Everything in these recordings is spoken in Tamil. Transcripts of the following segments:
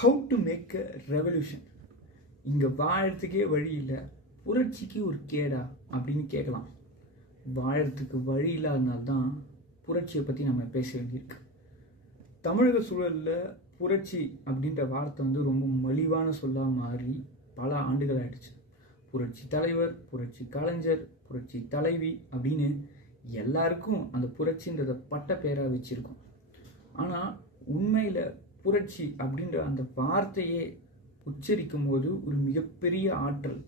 How to make a revolution. இங்கே வாழறதுக்கே வழி இல்லை, புரட்சிக்கு ஒரு கேடா அப்படின்னு கேட்கலாம். வாழறதுக்கு வழி இல்லாதனால தான் புரட்சியை பற்றி நம்ம பேச வேண்டியிருக்கு. தமிழக சூழலில் புரட்சி அப்படின்ற வார்த்தை ரொம்ப மலிவான சொல்லாக மாறி பல ஆண்டுகள் ஆயிடுச்சு. புரட்சி தலைவர், புரட்சி கலைஞர், புரட்சி தலைவி அப்படின்னு எல்லாருக்கும் அந்த புரட்சின்றத பட்ட பேராக வச்சுருக்கோம். ஆனால் உண்மையில் புரட்சி அப்படின்ற அந்த வார்த்தையே உச்சரிக்கும் போது ஒரு மிகப்பெரிய ஆற்றல்,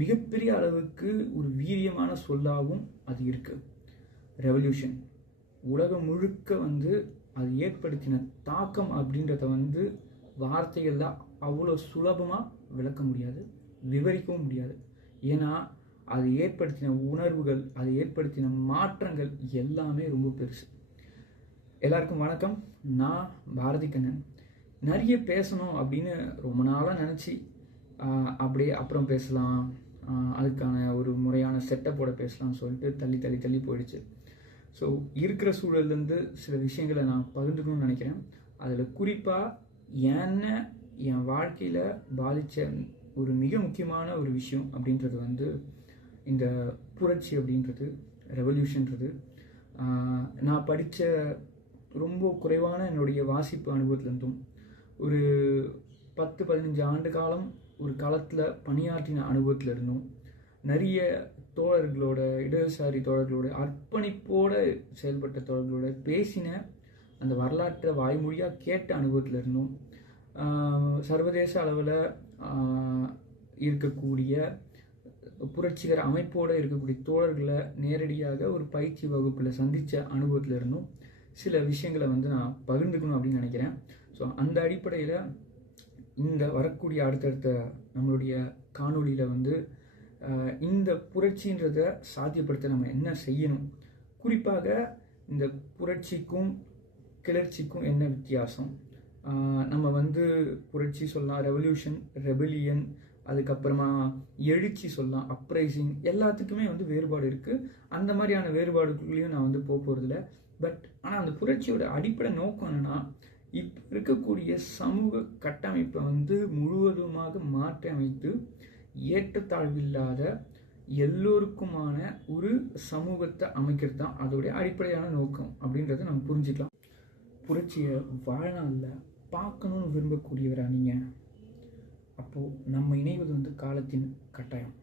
மிகப்பெரிய அளவுக்கு ஒரு வீரியமான சொல்லாகவும் அது இருக்குது. ரெவல்யூஷன் உலகம் முழுக்க அது ஏற்படுத்தின தாக்கம் அப்படின்றத வார்த்தைகளில் அவ்வளோ சுலபமாக விளக்க முடியாது, விவரிக்கவும் முடியாது. ஏன்னா அது ஏற்படுத்தின உணர்வுகள், அது ஏற்படுத்தின மாற்றங்கள் எல்லாமே ரொம்ப பெருசு. எல்லாருக்கும் வணக்கம். நான் பாரதி கண்ணன். நிறைய பேசணும் அப்படின்னு ரொம்ப நாளாக நினச்சி அப்படியே அப்புறம் பேசலாம், அதுக்கான ஒரு முறையான செட்டப்போட பேசலாம்னு சொல்லிட்டு தள்ளி தள்ளி தள்ளி போயிடுச்சு. ஸோ இருக்கிற சூழல்லேருந்து சில விஷயங்களை நான் பகிர்ந்துக்கணும்னு நினைக்கிறேன். அதில் குறிப்பாக என் வாழ்க்கையில் பாதித்த ஒரு மிக முக்கியமான ஒரு விஷயம் அப்படின்றது இந்த புரட்சி அப்படின்றது, ரெவல்யூஷன்றது. நான் படித்த ரொம்ப குறைவான என்னுடைய வாசிப்பு அனுபவத்துலேருந்தும் ஒரு 10-15 ஆண்டு காலம் ஒரு காலத்தில் பணியாற்றின அனுபவத்தில் இருந்தும் நிறைய தோழர்களோட, இடதுசாரி தோழர்களோட, அர்ப்பணிப்போடு செயல்பட்ட தோழர்களோட பேசின அந்த வரலாற்றை வாய்மொழியாக கேட்ட அனுபவத்தில் இருந்தும் சர்வதேச அளவில் இருக்கக்கூடிய புரட்சிகர அமைப்போடு இருக்கக்கூடிய தோழர்களை நேரடியாக ஒரு பயிற்சி வகுப்பில் சந்தித்த அனுபவத்தில் இருந்தும் சில விஷயங்களை நான் பகிர்ந்துக்கணும் அப்படின்னு நினைக்கிறேன். ஸோ அந்த அடிப்படையில் இந்த வரக்கூடிய அடுத்தடுத்த நம்மளுடைய காணொலியில் இந்த புரட்சின்றதை சாத்தியப்படுத்த நம்ம என்ன செய்யணும், குறிப்பாக இந்த புரட்சிக்கும் கிளர்ச்சிக்கும் என்ன வித்தியாசம், நம்ம புரட்சி சொல்லலாம், ரெவல்யூஷன், ரெபலியன், அதுக்கப்புறமா எழுச்சி சொல்லலாம், அப்ரைசிங், எல்லாத்துக்குமே வேறுபாடு இருக்குது. அந்த மாதிரியான வேறுபாடுகளையும் நான் போக போகிறதில்ல. பட் ஆனால் அந்த அடிப்படை நோக்கம் என்னென்னா, இப்போ இருக்கக்கூடிய சமூக கட்டமைப்பை முழுவதுமாக மாற்றி அமைத்து ஏற்றத்தாழ்வில்லாத எல்லோருக்குமான ஒரு சமூகத்தை அமைக்கிறது தான் அதோடைய அடிப்படையான நோக்கம் அப்படின்றத நம்ம புரிஞ்சுக்கலாம். புரட்சியை வாழ்நாளில் பார்க்கணுன்னு விரும்பக்கூடியவரா நீங்கள்? அப்போது நம்ம இணைவது காலத்தின் கட்டாயம்.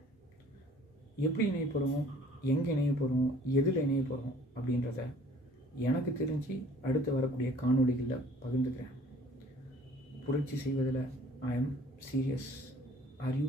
எப்படி இணைய போகிறோம், எங்கே இணைய போகிறோம், எதில் இணைய போகிறோம் அப்படின்றத எனக்கு தெரிஞ்சு அடுத்து வரக்கூடிய காணொலிகளில் பகிர்ந்துக்கிறேன். புரட்சி செய்வதில் I am serious. Are you?